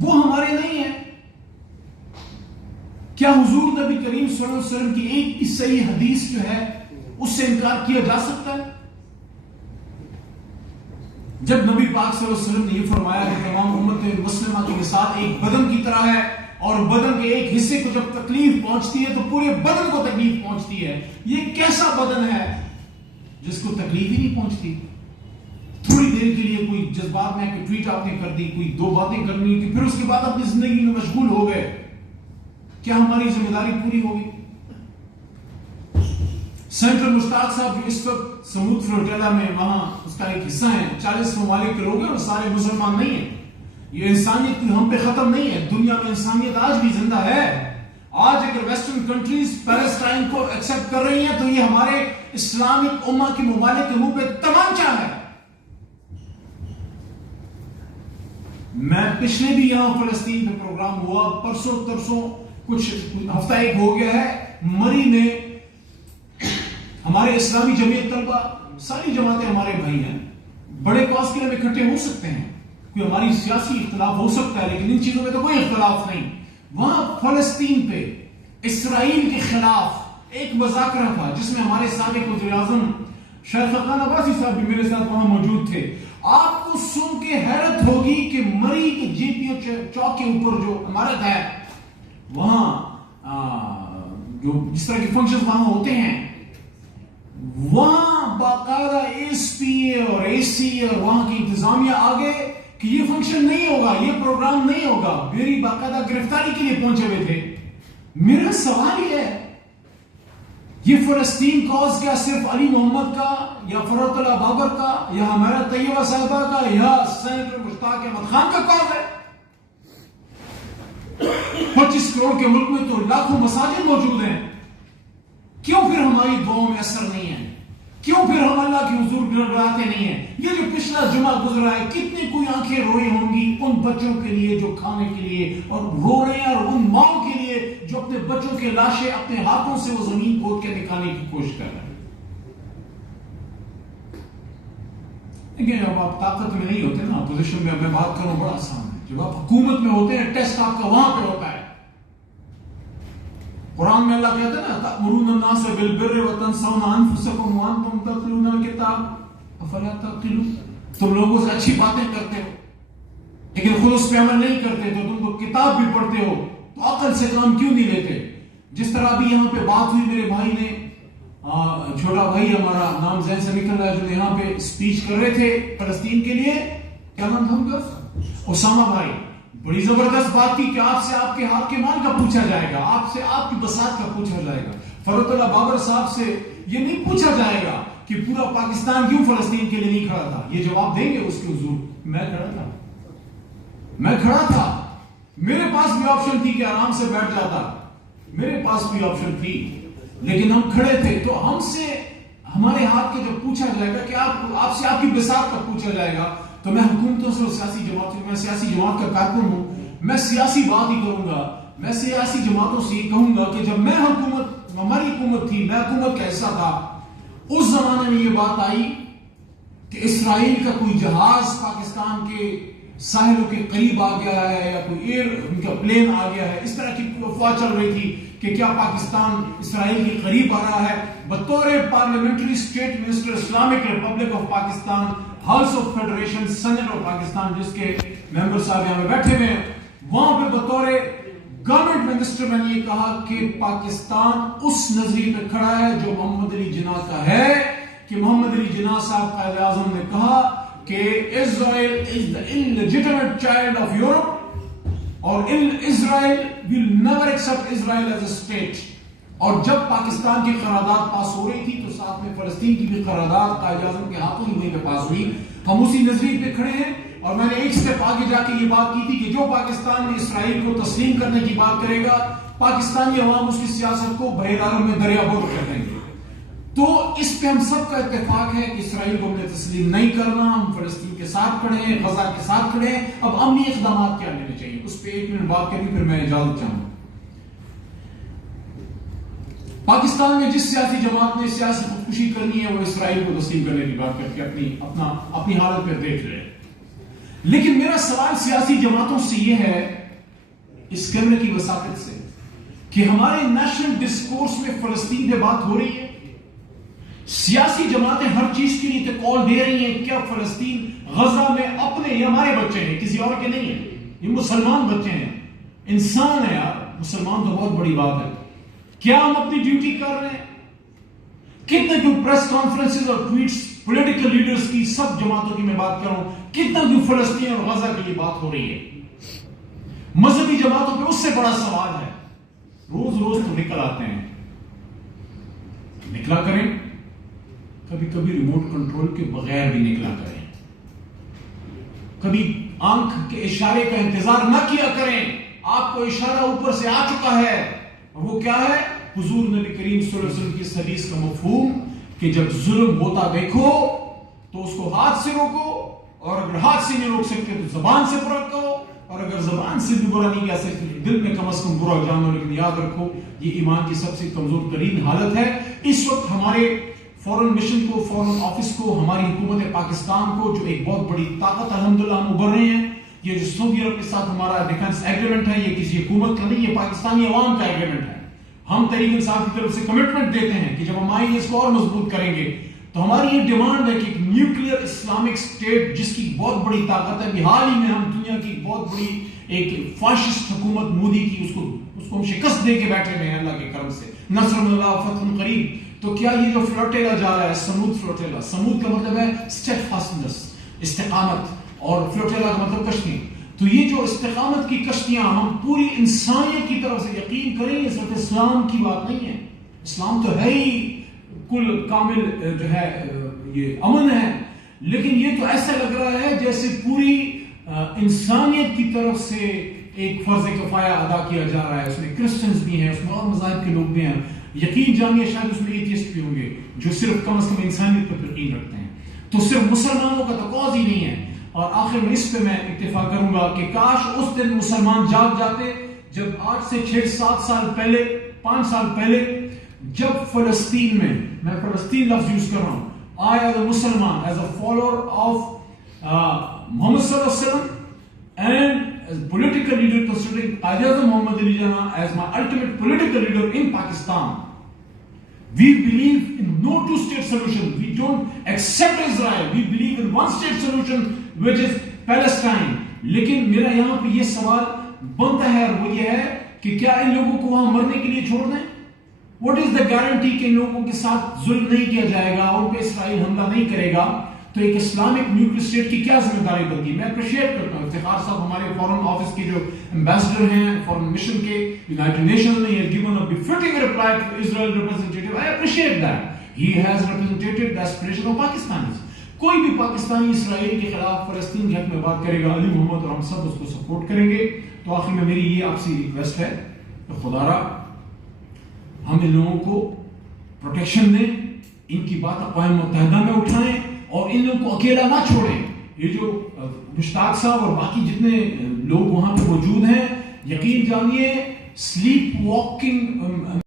وہ ہمارے نہیں ہیں. کیا حضور نبی کریم صلی اللہ علیہ وسلم کی ایک بھی صحیح حدیث جو ہے اس سے انکار کیا جا سکتا ہے؟ جب نبی پاک صلی اللہ علیہ وسلم نے یہ فرمایا کہ تمام امت مسلمہ کے ساتھ ایک بدن کی طرح ہے، اور بدن کے ایک حصے کو جب تکلیف پہنچتی ہے تو پورے بدن کو تکلیف پہنچتی ہے، یہ کیسا بدن ہے جس کو تکلیف ہی نہیں پہنچتی؟ تھوڑی دیر کے لیے کوئی جذبات میں کوئی ٹویٹ آپ نے کر دی، کوئی دو باتیں کرنی تھی، پھر اس کے بعد اپنی زندگی میں مشغول ہو گئے. کیا ہماری ذمہ داری پوری ہوگی؟ سینٹرل مشتاق صاحب جو اس وقت سمود فلوٹیلا میں وہاں اس کا ایک حصہ ہے، 40 ممالک کے لوگ ہیں اور سارے مسلمان نہیں ہیں. یہ انسانیت ہم پہ ختم نہیں ہے، دنیا میں انسانیت آج بھی زندہ ہے. آج اگر ویسٹرن کنٹریز پیلسٹائن کو ایکسپٹ کر رہی ہیں تو یہ ہمارے اسلامک امہ کے ممالک کے منہ پہ تمانچہ ہے. میں پچھلے بھی یہاں فلسطین پہ پروگرام ہوا، پرسوں ترسوں کچھ ہفتہ ایک ہو گیا ہے، مری میں ہمارے اسلامی جمعیت طلبہ، ساری جماعتیں ہمارے بھائی ہیں، بڑے کاز کے لیے اکٹھے ہو سکتے ہیں، کوئی ہماری سیاسی اختلاف ہو سکتا ہے لیکن ان چیزوں میں تو کوئی اختلاف نہیں. وہاں فلسطین پہ اسرائیل کے خلاف ایک مذاکرہ تھا جس میں ہمارے سابق وزیر اعظم شیخ خاقان عباسی صاحب بھی میرے ساتھ وہاں موجود تھے. آپ کو سن کے حیرت ہوگی کہ مری کے جی پی او چوک کے اوپر جو عمارت ہے وہاں جو جس طرح کے فنکشن وہاں ہوتے ہیں، وہاں باقاعدہ ایس پی اے اور اے سی اور وہاں کی انتظامیہ آگے کہ یہ فنکشن نہیں ہوگا، یہ پروگرام نہیں ہوگا، میری باقاعدہ گرفتاری کے لیے پہنچے ہوئے تھے. میرا سوال یہ ہے، یہ فلسطین کاز کیا صرف علی محمد کا یا فرحت اللہ بابر کا یا ہمارا طیبہ صاحبہ کا یا سینیٹر مشتاق احمد خان کا کاز ہے؟ 25 کروڑ کے ملک میں تو لاکھوں مساجد موجود ہیں. کیوں پھر ہماری دعاؤں میں اثر نہیں ہے؟ کیوں پھر ہم اللہ کے حضور گڑگڑاتے نہیں ہیں؟ یہ جو پچھلا جمعہ گزرا ہے، کتنی کوئی آنکھیں روئی ہوں گی ان بچوں کے لیے جو کھانے کے لیے اور رو رہے ہیں، اور ان ماؤں کے لیے جو اپنے بچوں کے لاشیں اپنے ہاتھوں سے وہ زمین کھود کے نکالنے کی کوشش کر رہے ہیں. لیکن جب آپ طاقت میں نہیں ہوتے نا، اپوزیشن میں میں بات کروں بڑا آسان ہے. جب آپ حکومت میں ہوتے ہیں ٹیسٹ آپ کا وہاں پہ ہوتا ہے. قرآن میں اللہ کہتا ہے نا تأمرون الناس بالبر وتنسون انفسکم وانتم تتلون الکتاب افلا تعقلون. تم لوگوں سے اچھی باتیں کرتے ہو لیکن خود اس پہ عمل نہیں کرتے، تو تم تو کتاب بھی پڑھتے ہو تو عقل سے کام کیوں نہیں لیتے؟ جس طرح ابھی یہاں پہ بات ہوئی، میرے بھائی نے چھوٹا بھائی ہمارا نام ذہن سے نکل رہا ہے جو یہاں پہ اسپیچ کر رہے تھے فلسطین کے لیے، کیا نام تھا ان کا؟ اسامہ بھائی. بڑی زبردست بات کی کہ آپ سے آپ کے حق کے مال کا پوچھا جائے گا، آپ سے آپ کی بساط کا پوچھا جائے گا. فرحت اللہ بابر صاحب سے یہ نہیں پوچھا جائے گا کہ پورا پاکستان کیوں فلسطین کے لیے نہیں کھڑا تھا. یہ جواب دیں گے اس کے حضور میں کھڑا تھا. میرے پاس بھی آپشن تھی کہ آرام سے بیٹھ جاتا، میرے پاس بھی آپشن تھی لیکن ہم کھڑے تھے. تو ہم سے ہمارے ہاتھ کے جب پوچھا جائے گا کہ آپ سے آپ کی بساط کا پوچھا جائے گا تو میں حکومتوں سے سیاسی جماعتوں، میں سیاسی جماعت کا کارکن ہوں، میں سیاسی بات ہی کروں گا. میں سیاسی جماعتوں سے یہ کہوں گا کہ جب میں ہماری حکومت تھی، میں حکومت کا حصہ تھا، اس زمانے میں یہ بات آئی کہ اسرائیل کا کوئی جہاز پاکستان کے ساحلوں کے قریب آ گیا ہے یا کوئی ان کا پلین آ گیا ہے، اس طرح کی افواہ چل رہی تھی کہ کیا پاکستان اسرائیل کے قریب آ رہا ہے. بطور parliamentary state minister Islamic republic of Pakistan, house of federation, senate of Pakistan جس کے ممبر صاحب یہاں پہ بیٹھے ہوئے ہیں، وہاں پہ بطور گورنمنٹ منسٹر میں نے یہ کہا کہ پاکستان اس نظریے پہ کھڑا ہے جو محمد علی جناح کا ہے، کہ محمد علی جناح صاحب قائد اعظم نے کہا کہ Israel is the illegitimate child of Europe اور Israel will never accept Israel as a state. اور جب پاکستان کی قرارداد پاس ہو رہی تھی تو ساتھ میں فلسطین کی بھی قرارداد قائد اعظم کے ہاتھوں ہی وہیں پہ پاس ہوئی. ہم اسی نظریے پہ کھڑے ہیں اور میں نے ایک سٹیپ آگے جا کے یہ بات کی تھی کہ جو پاکستان میں اسرائیل کو تسلیم کرنے کی بات کرے گا، پاکستانی عوام اس کی سیاست کو بحیر عرب میں دریا بور کر دیں گے. تو اس پہ ہم سب کا اتفاق ہے کہ اسرائیل کو ہم نے تسلیم نہیں کرنا. ہم فلسطین کے ساتھ کھڑے ہیں، غزہ کے ساتھ کھڑے ہیں. اب امنی اقدامات کیا لینے چاہیے اس پہ 1 منٹ بات کرنی، پھر میں اجازت چاہوں. پاکستان میں جس سیاسی جماعت نے سیاسی خودکشی کرنی ہے وہ اسرائیل کو تسلیم کرنے کی بات کر کے اپنی حالت پہ دیکھ رہے ہیں. لیکن میرا سوال سیاسی جماعتوں سے یہ ہے اس کیمرے کی وساطت سے کہ ہمارے نیشنل ڈسکورس میں فلسطین پہ بات ہو رہی ہے. سیاسی جماعتیں ہر چیز کے لیے کال دے رہی ہیں. کیا فلسطین غزہ میں اپنے یہ ہمارے بچے ہیں, کسی اور کے نہیں ہیں, یہ مسلمان بچے ہیں, انسان ہے یار. مسلمان تو بہت بڑی بات ہے. کیا ہم اپنی ڈیوٹی کر رہے ہیں؟ کتنے جو پریس کانفرنسز اور ٹویٹس پولیٹیکل لیڈرز کی, سب جماعتوں کی میں بات کر رہا ہوں, کتنا جو فلسطین اور غزہ کے لیے بات ہو رہی ہے. مذہبی جماعتوں پہ اس سے بڑا سوال ہے. روز روز تو نکل آتے ہیں, نکلا کریں, کبھی کبھی ریموٹ کنٹرول کے بغیر بھی نکلا کریں, کبھی آنکھ کے اشارے کا انتظار نہ کیا کریں. آپ کو اشارہ اوپر سے آ چکا ہے, اور وہ کیا ہے؟ حضور نبی کریم صلی اللہ علیہ وسلم کی حدیث کا مفہوم کہ جب ظلم ہوتا دیکھو تو اس کو ہاتھ سے روکو, اور اگر ہاتھ سے نہیں روک سکتے تو زبان سے برا کہو, اور اگر زبان سے بھی برا نہیں کہہ سکتے دل میں کم از کم برا جانو. لیکن یاد رکھو یہ ایمان کی سب سے کمزور ترین حالت ہے. اس وقت ہمارے فورن مشن کو, فورن آفس کو, ہماری حکومت پاکستان کو, جو ایک بہت بڑی طاقت الحمدللہ ہم ابھر رہے ہیں. یہ جو سعودی عرب کے ساتھ ہمارا ڈیفنس ایگریمنٹ ہے, یہ کسی حکومت کا نہیں, یہ پاکستانی عوام کا ایگریمنٹ ہے. ہم تحریک انصاف کی طرف سے کمٹمنٹ دیتے ہیں کہ جب ہم آئیں گے اس کو اور مضبوط کریں گے. تو ہماری یہ ڈیمانڈ ہے کہ ایک نیوکلیئر اسلامک اسٹیٹ جس کی بہت بڑی طاقت ہے, حال ہی میں ہم دنیا کی بہت بڑی ایک فاشسٹ حکومت مودی کی, اس کو ہم شکست دے کے بیٹھے ہوئے ہیں اللہ کے کرم سے. نصر من اللہ فتح قریب. تو کیا یہ جو فلوٹیلا جا رہا ہے, سمود فلوٹیلا, سمود کا مطلب ہے اسٹیڈفاسٹنس, استقامت, اور فلوٹیلا کا مطلب کشتی. تو یہ جو استقامت کی کشتیاں ہم پوری انسانیت کی طرف سے یقین کریں, یہ صرف اسلام کی بات نہیں ہے. اسلام تو ہے ہی کل کامل جو ہے یہ امن ہے, لیکن یہ تو ایسا لگ رہا ہے جیسے پوری انسانیت کی طرف سے ایک فرض کفایہ ادا کیا جا رہا ہے. اس میں کرسچنز بھی ہیں, اس میں اور مذاہب کے لوگ بھی ہیں. یقین جانیے شاید اس میں ایتھیسٹ بھی ہوں گے جو صرف کم از کم انسانیت پر یقین رکھتے ہیں. تو صرف مسلمانوں کا تو کاز ہی نہیں ہے. اور آخر میں اس پہ میں اکتفا کروں گا کہ کاش اس دن مسلمان جاگ جاتے جب 8 سے 6-7 سال پہلے, 5 سال پہلے, جب فلسطین میں فلسطین لفظ یوز کر رہا ہوں, I as a Muslim, as a follower of Muhammad sallallahu alaihi wasallam, and as political leader considering Qaeda Muhammad Ali Jinnah as my ultimate political leader in Pakistan. We believe in no two-state solution. We don't accept Israel. We believe in one-state solution, which is Palestine. لیکن میرا یہاں پہ یہ سوال بنتا ہے, اور وہ یہ ہے کہ کیا ان لوگوں کو وہاں مرنے کے لیے چھوڑ دیں؟ What is the guarantee کہ ان لوگوں کے ساتھ ظلم نہیں کیا جائے گا, ان پہ اسرائیل حملہ نہیں کرے گا؟ تو ایک اسلامک نیوکلیئر اسٹیٹ کی کیا ذمہ داری بنتی ہے؟ میں اپریشیٹ کرتا ہوں افتخار صاحب ہمارے فورن آفس کے جو ایمبیسڈر ہیں فورن مشن کے یونائٹڈ نیشن نے given a befitting reply to Israel representative. I appreciate that. He has represented the aspiration of Pakistanis. کوئی بھی پاکستانی اسرائیل کے خلاف فلسطین کے حق میں بات کرے گا, علی محمد اور ہم سب اس کو سپورٹ کریں گے. تو آخر میں میری یہ آپ سے ریکویسٹ ہے کہ خدا را ہم ان لوگوں کو پروٹیکشن دیں, ان کی بات اقوام متحدہ میں اٹھائیں, اور ان لوگوں کو اکیلا نہ چھوڑیں. یہ جو مشتاق صاحب اور باقی جتنے لوگ وہاں پہ موجود ہیں, یقین جانیے سلیپ واکنگ